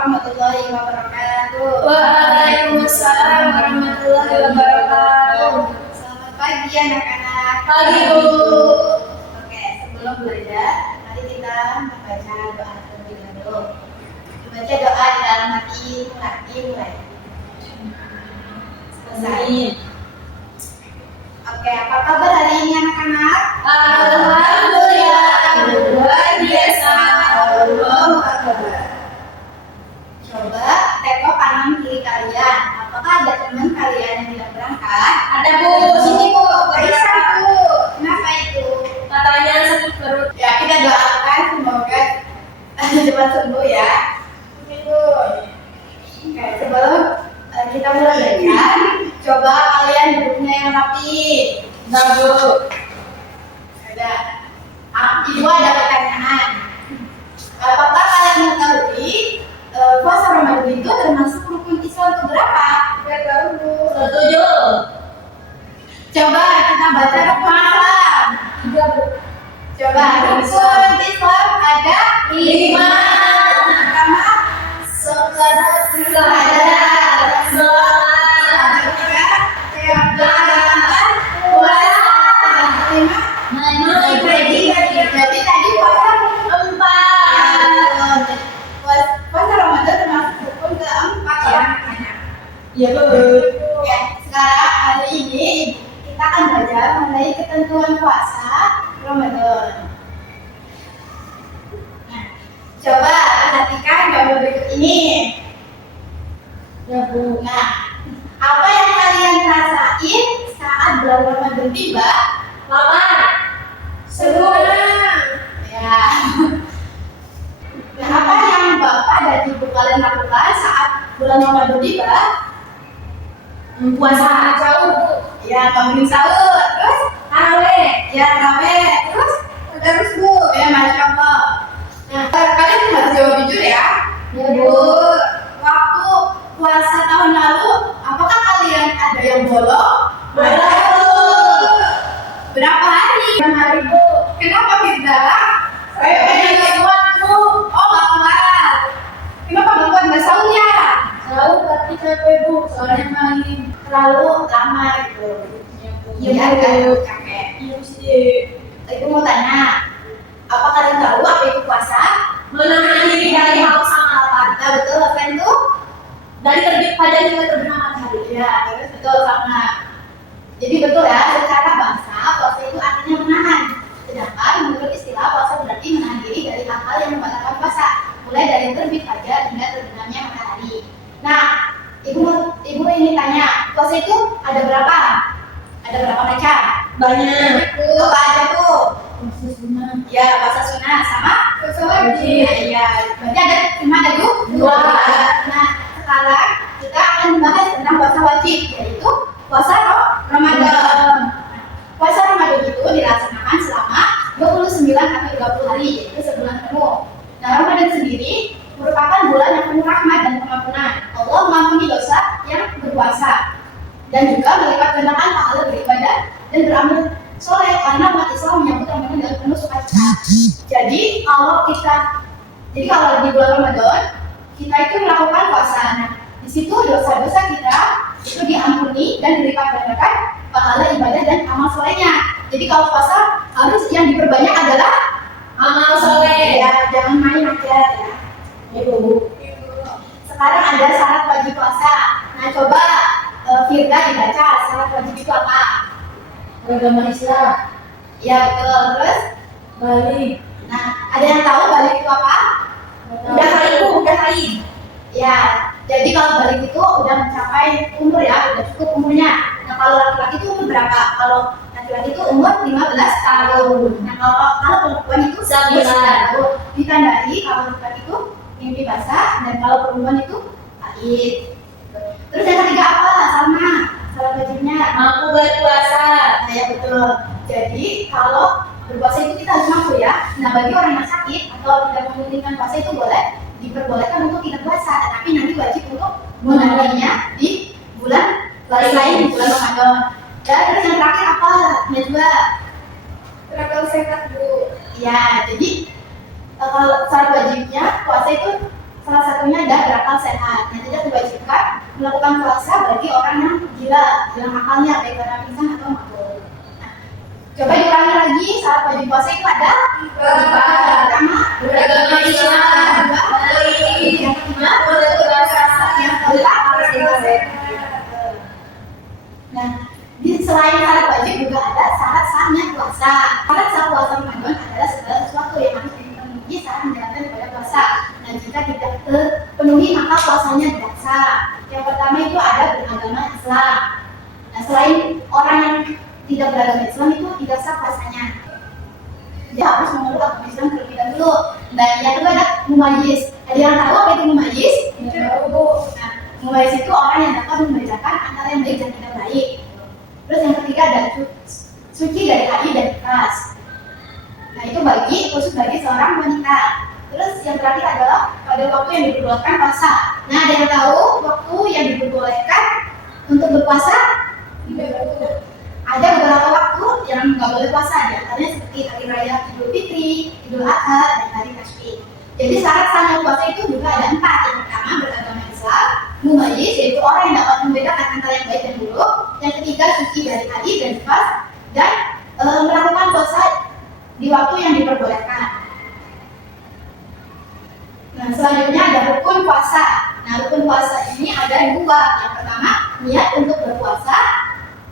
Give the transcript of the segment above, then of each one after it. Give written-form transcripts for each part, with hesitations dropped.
warahmatullahi wabarakatuh. Waalaikumsalam warahmatullahi wabarakatuh. Selamat pagi anak-anak. Pagi, Bu. Oke, sebelum belajar, mari kita membaca doa terlebih dahulu. Baca doa di dalam hati mulai. Selesai. Oke, apa kabar hari ini anak-anak? Alhamdulillah, luar biasa. Allahu Akbar. Coba tengok kanan kiri kalian. Apakah ada teman kalian yang tidak berangkat? Ada, Bu. Sini, Bu. Bisa, Bu. Kenapa itu? Katanya sakit perut. Ya, kita doakan semoga cepat sembuh ya. Itu. Oke, sebelum kita mulai belajar, coba kalian duduknya yang rapi. Nah, Bu. Ada. Ibu ada pertanyaan. Apakah kalian mengetahui puasa Ramadan itu termasuk rukun Islam keberapa? Tidak tahu, Bu. Setuju. Coba kita baca rukun Islam. 3, Bu. Coba rukun Islam ada 5. Pertama, sholat jadi tadi puasa 4. Puasa Ramadan termasuk rukun keempat ya anak-anak. Iya, Bu. Ya, sekarang hari ini kita akan belajar mengenai ketentuan puasa Ramadan. Nah, coba perhatikan gambar berikut ini. Ya, Bu. Nah, apa yang kalian rasain saat bulan Ramadan tiba? Lapar. Senang. Ya. Nah, apa yang Bapak dan Ibu kalian lakukan saat bulan Ramadan tiba? Puasa. Jauh, Bu. Ya, bangun sahur. Terus Tarawih. ya tarawih. Terus Bu. Ya, Masya Allah. Nah, kalian harus jawab jujur ya. Ya, Bu, Bu. waktu puasa tahun lalu, apakah kalian ada yang bolong? Berapa hari? 6 hari, Bu. Kenapa Firda? Saya pengen kuat, Bu. Oh, nggak kuat. Kenapa nggak kuat? Nggak sahurnya? Jauh tapi capek, Bu. Soalnya main. Terlalu lama gitu. Ya, Bu. Iya kan? Capek. Iya, sih. Ibu mau tanya, apa kalian tahu apa itu puasa? Menahan diri dari haus sama lapar. Nah, betul, apa itu? Dari terbit fajar hingga terbenam matahari. Ya, terus betul sama. Jadi betul ya, secara bahasa puasa itu artinya menahan. Sedangkan menurut istilah puasa berarti menahan diri dari hal-hal yang membatalkan puasa, mulai dari terbit fajar hingga terbenamnya matahari. Nah, ibu ini tanya, puasa itu ada berapa? Ada berapa macam? Banyak. Apa aja tuh? Puasa sunnah. Ya, puasa sunnah sama puasa wajib. Iya, berarti ada cuma ada Dua. Nah, sekarang kita akan membahas tentang puasa wajib, yaitu puasa Ramadan. Puasa Ramadan itu dilaksanakan selama 29 atau 30 hari, yaitu sebulan penuh. Nah, Ramadan sendiri merupakan bulan yang penuh rahmat dan pengampunan. Allah mengampuni dosa yang berpuasa dan juga melipat gandakan pahala beribadah dan beramal soleh, karena umat Islam menyambut Ramadan dengan penuh sukacita. Jadi kalau di bulan Ramadan kita itu melakukan puasa. Nah, di situ dosa-dosa kita itu diampuni dan dilipat gandakan pahala ibadah dan amal solehnya. Jadi kalau puasa harus yang diperbanyak adalah Amal soleh. ya, jangan main aja ya. Ibu. Sekarang ada syarat wajib puasa. Nah, coba Firda dibaca syarat wajib itu apa? Agama Islam. Ya betul. Terus, Balik. nah ada yang tahu balik itu apa? Udah hari, Bu. Udah hari. Ya, jadi kalau balik itu udah mencapai umur ya, udah cukup umurnya. Nah, kalau laki-laki itu umur berapa? Kalau laki-laki itu umur 15 tahun. Nah, kalau perempuan itu 9 tahun. Ditandai kalau laki-laki itu mimpi basah dan kalau perempuan itu haid. Terus yang ketiga apa? Sama syarat wajibnya Mampu berpuasa. Nah, ya betul. Jadi kalau berpuasa itu kita harus mampu ya. Nah, bagi orang yang sakit atau tidak memungkinkan puasa itu diperbolehkan untuk tidak puasa, tetapi nanti wajib untuk menunaikannya di bulan lain di bulan Ramadan. Dan terus yang terakhir apa? Najwa. Terakhir sehat, Bu. Ya, jadi kalau syarat wajibnya puasa itu salah satunya adalah berakal sehat. Nah, tidak diwajibkan melakukan puasa bagi orang yang gila, hilang akalnya, baik karena pingsan atau mabuk. Nah, coba diulangi lagi, syarat wajib puasa itu ada pertama, beragama Islam, yang kedua, yang nah, selain syarat wajib juga ada syarat sahnya puasa. Syarat sah puasa Ramadan adalah segala sesuatu yang harus dipenuhi saat menjalankan ibadah puasa. Nah, jika tidak terpenuhi maka puasanya tidak sah. Yang pertama itu ada beragama Islam. Nah, selain orang yang tidak beragama Islam itu tidak sah puasanya. Dia harus memeluk agama Islam terlebih dahulu. Dan yang kedua ada mumayyiz. Ada yang tahu apa itu mumayyiz? Nah, mumayyiz itu orang yang dapat membedakan antara yang baik dan tidak baik. Terus yang ketiga ada suci dari haid dan nifas. Nah, itu khusus bagi seorang wanita. Terus yang terakhir adalah pada waktu yang diperbolehkan puasa. Nah, ada yang tahu waktu yang diperbolehkan untuk berpuasa? Ada beberapa waktu yang nggak boleh puasa, diantaranya seperti hari raya Idul Fitri, Idul Adha, dan hari Tasyrik. Jadi syarat sahnya puasa itu juga ada 4. Yang pertama beragama Islam, mumayyiz yaitu orang yang dapat membedakan antara yang baik dan buruk. Yang ketiga suci dari haid dan nifas, dan melakukan puasa di waktu yang diperbolehkan. Nah, selanjutnya ada rukun puasa. Nah, rukun puasa ini ada 2. Yang pertama niat untuk berpuasa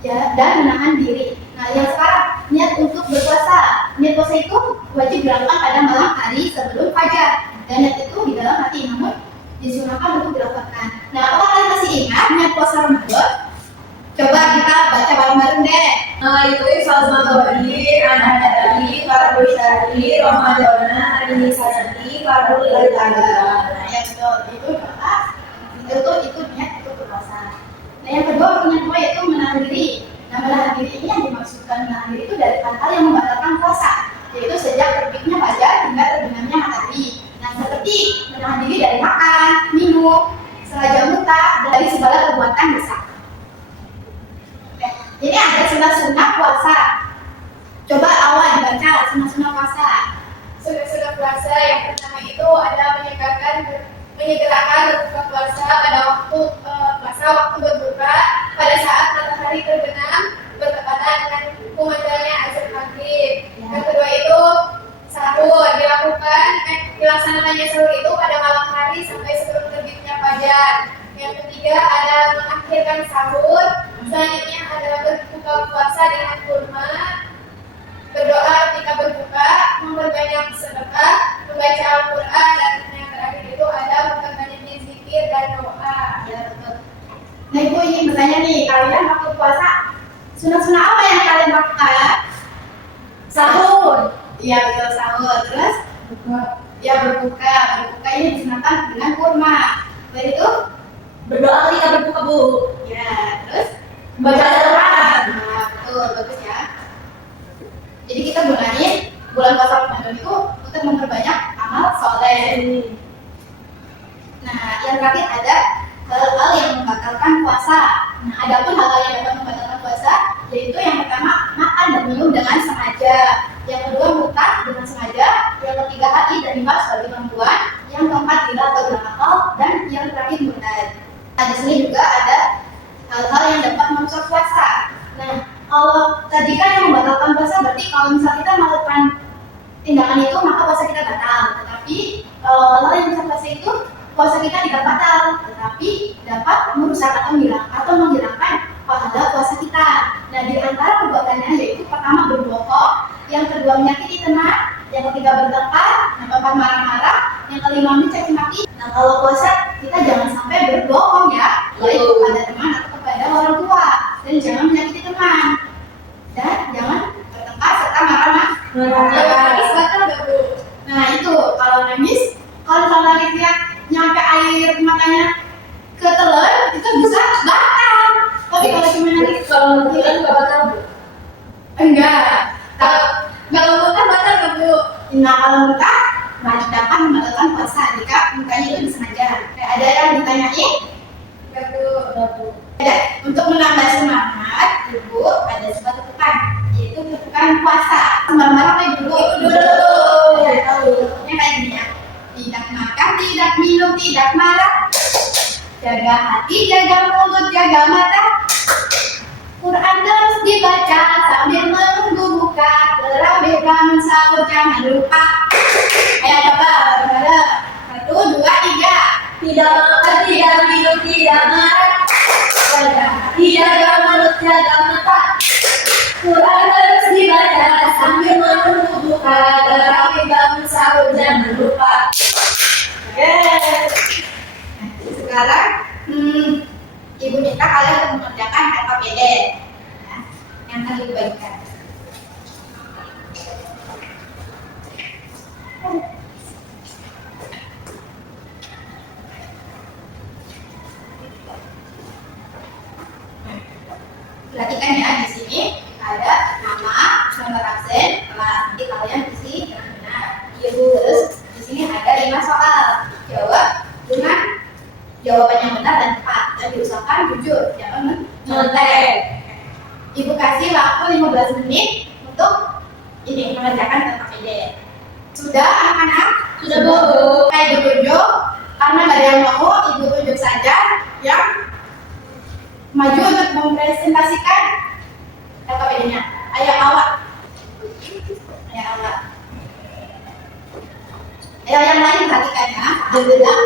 ya, dan menahan diri. Nah, yang sekarang niat untuk berpuasa. Niat puasa itu wajib dilakukan pada malam hari sebelum fajar. Dan niat itu di dalam hati, namun disunahkan untuk dilakukan. Nah, apakah kalian masih ingat niat puasa Ramadan? Coba kita baca bareng-bareng deh. Itu salma kawali, anak tadi, para syari, Ramadana, hari sanati, para Nah, ya betul. Itu niat untuk berpuasa. Nah, yang kedua rukun kedua yaitu menahan diri. Nah, menahan diri ini yang dimaksudkan menahan diri itu dari hal-hal yang membatalkan puasa, yaitu sejak terbitnya fajar hingga terbenamnya matahari. Nah, seperti menahan diri dari makan, minum, sengaja muntah, dan dari segala perbuatan dosa. Ini ada sunnah-sunnah puasa. Coba awal dibaca sunnah-sunnah puasa. Sunnah puasa yang pertama itu ada menyegerakan berbuka puasa pada waktu berbuka pada saat matahari terbenam bertepatan dengan kumandangnya azan maghrib. Yang kedua itu sahur, dilaksanakannya sahur itu pada malam hari sampai sebelum terbitnya fajar. Yang ketiga ada mengakhirkan sahur. Selanjutnya adalah berbuka puasa dengan kurma, berdoa ketika berbuka, memperbanyak sedekah, membaca Al-Quran, dan yang terakhir itu ada memperbanyak zikir dan doa. Ya, betul. Nah, Ibu ingin bertanya nih, kalian waktu puasa sunah-sunah apa yang kalian lakukan? Sahur. Iya, betul, sahur. Terus berbuka ini disunahkan dengan kurma. Lalu itu Berdoa ketika berbuka, Bu. ya, terus Baca Al-Quran. Nah, betul, bagus ya. Jadi kita gunain bulan puasa Ramadan itu untuk memperbanyak amal soleh. Nah, yang terakhir ada hal-hal yang membatalkan puasa. Nah, adapun hal-hal yang dapat membatalkan puasa yaitu yang pertama makan dan minum dengan sengaja, yang kedua muntah dengan sengaja, yang ketiga haid dan nifas bagi perempuan, yang keempat gila atau berakal, dan yang terakhir murtad. Nah, di sini juga ada hal-hal yang dapat merusak puasa. Nah, kalau tadi kan yang membatalkan puasa berarti kalau misalnya kita melakukan tindakan itu maka puasa kita batal. Tetapi kalau hal-hal yang merusak puasa itu puasa kita tidak batal, tetapi dapat merusak atau menghilangkan pahala puasa kita. Nah, di antara perbuatannya yaitu pertama berbohong, yang kedua menyakiti teman, yang ketiga bertengkar, yang keempat marah-marah, yang kelima mencaci maki. Nah, kalau puasa kita jangan sampai berbohong ya, baik kepada teman atau kepada orang tua, dan jangan menyakiti teman, dan jangan bertengkar serta marah-marah. Nangis batal nggak, Bu? Nah, itu kalau nangis, kalau nangisnya nyampe air matanya ke telur itu bisa batal. Tapi kalau cuma nangis Kalau nggak batal, Bu. enggak. Kalau muntah batal nggak, Bu? Nah, kalau muntah dapat membatalkan puasa jika mukanya itu disengaja. Ada yang ditanyain? Nggak, Bu. Ada. Untuk menambah semangat, Ibu ada sebuah tutupan, yaitu tutupan puasa. Semangat apa Ibu? Dulu. Ya, tahu. Tutupnya kayak gini ya. Tidak makan, tidak minum, siap marah. Jaga hati, jaga mulut, jaga mata. Quran terus dibaca sambil menunggu buka. Terawih bangun sahur jangan lupa. Ayo coba bareng-bareng. 1, 2, 3. Tidak makan, tidak minum, tidak marah. Jaga hati, Jaga mulut, jaga mata. Quran terus dibaca sambil menunggu buka. Terawih bangun sahur jangan lupa. Sekarang Ibu minta kalian untuk mengerjakan LKPD ya, yang tadi dibagikan. Perhatikan ya, di sini ada nama, nomor absen, kelas. Nanti kalian isi dengan benar. Ibu terus di sini ada 5 soal. Jawab dengan jawaban yang benar dan tepat, dan diusahakan jujur, jangan menontek. Ibu kasih waktu 15 menit untuk ini mengerjakan LKPD. Sudah anak-anak? Sudah, Bu. Ibu tunjuk, karena nggak ada yang mau, Ibu tunjuk saja yang maju untuk mempresentasikan LKPD-nya. Ayo awak. Ayo awak. Ayo yang lain perhatikan ya. Adalah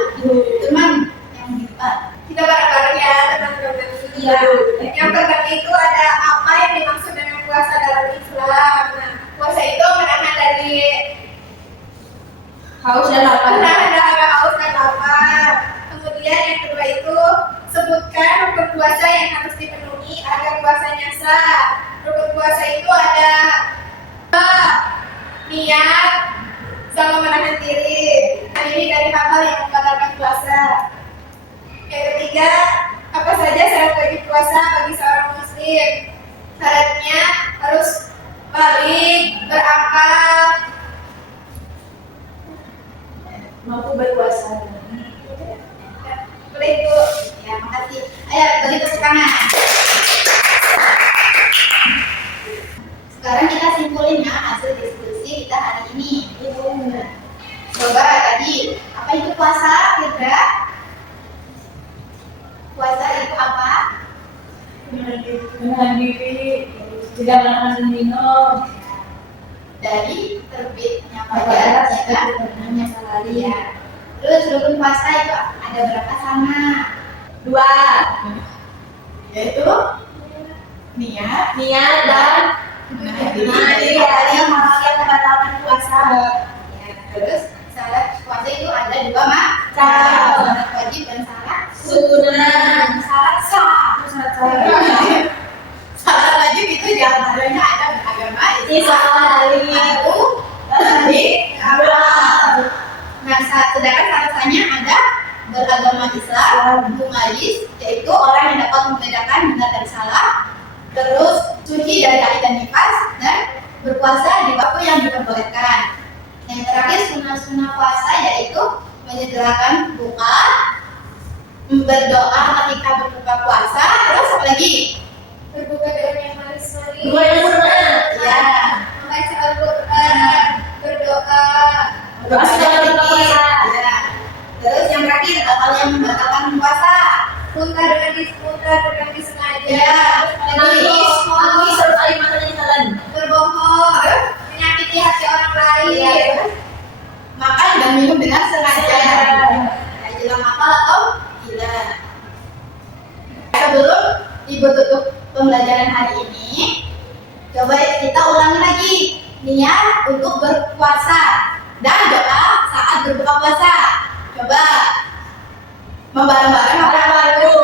teman yang di depan. Kita bareng-bareng ya teman-teman. Iya, Bu. Yang pertama itu ada apa yang dimaksud dengan puasa dalam Islam. Nah, puasa itu menahan dari Haus dan lapar. menahan dahaga haus dan lapar. Kemudian yang kedua itu sebutkan rukun puasa yang harus dipenuhi agar puasanya sah. Rukun puasa itu ada niat sama menahan diri. Nah, ini dari hal-hal yang membatalkan puasa. Yang ketiga, apa saja syarat bagi puasa bagi seorang muslim? Syaratnya harus balik, berakal, Mampu berpuasa. boleh Bu. Ya, makasih. Ayo beri tepuk tangan. Sekarang kita simpulin ya hasil diskusi kita hari ini. Coba tadi, apa itu puasa, Firda? Puasa itu apa? Menahan diri, tidak makan dan minum. Dari terbitnya fajar ya, Sebenarnya sekali ya. Terus rukun puasa itu ada berapa sama? 2. Yaitu niat, Niat dan menahan menahan diri, diri dari hal yang membatalkan puasa. ya. Terus syarat puasa itu ada 2 macam, Macam. syarat wajib dan syarat Sunnah. syarat sah. Syarat wajib itu diantaranya ada beragama, Islam. aku, tadi, Amal. Nah, sedangkan syaratnya ada beragama Islam, humanis, yaitu orang yang dapat membedakan benar dan salah, terus suci dari haid dan nifas, dan berpuasa di waktu yang diperbolehkan. Yang terakhir sunnah-sunnah puasa yaitu menyediakan buka, berdoa ketika berbuka puasa, terus apa lagi? Berbuka dengan yang manis-manis. 2 yang sunnah. Ya, Membaca Al-Quran, berdoa. Doa sebelum buka puasa. ya. Terus yang terakhir hal yang membatalkan puasa. Muntah dengan disengaja. Ya, Nangis, nangis serta air matanya ditelan. Berbohong, menyakiti hati orang lain. Iya. Makan dan minum dengan sengaja. Kayak jelang makan atau tidak. Sebelum Ibu tutup pembelajaran hari ini, coba kita ulangi lagi niat untuk berpuasa dan doa saat berbuka puasa. Coba bareng-bareng Bareng-bareng.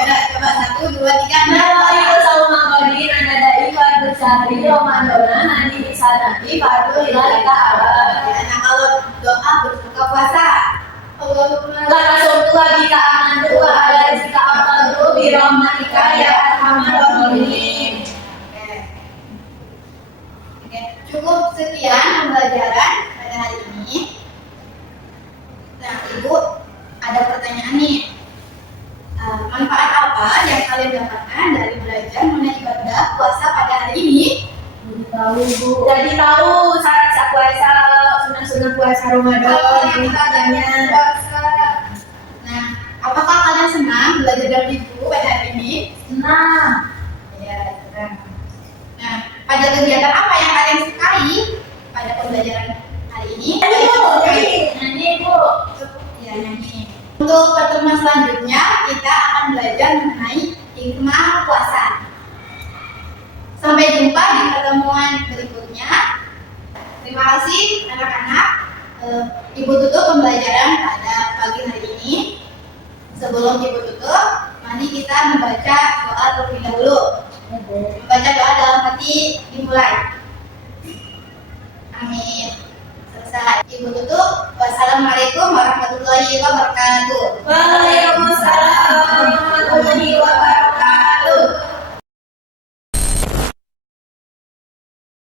Ya, coba 1, 2, 3. Nawaitu sauma qadin anadai fardu syahri Ramadana hadi sanati fardu lillahi ta'ala. Nah, kalau doa berbuka puasa, Allahumma Laka sumtu wa bika amantu wa ala rizka amantu bi rahmatika ya arhamar rahimin. Oke, cukup sekian pembelajaran pada hari ini. Nah, Ibu ada pertanyaan nih. Manfaat apa yang kalian dapatkan dari belajar mengenai ibadah puasa pada hari ini? Tahu Bu. Jadi tahu syarat puasa, sunnah-sunnah puasa Ramadan, yang ibadah. puasa. senang belajar dalam ibu pada hari ini? Senang. Ya, senang. Nah, pada kegiatan apa yang kalian sukai pada pembelajaran hari ini? Nyanyi Bu. Ya, nyanyi. Untuk pertemuan selanjutnya, kita akan belajar mengenai hikmah puasa. Sampai jumpa di pertemuan berikutnya. Terima kasih anak-anak. Ibu tutup pembelajaran pada pagi hari ini. Sebelum ibu tutup, mari kita membaca doa terlebih dahulu. Membaca doa dalam hati dimulai. Amin. Selesai. Ibu tutup. Wassalamualaikum warahmatullahi wabarakatuh. Waalaikumsalam warahmatullahi wabarakatuh.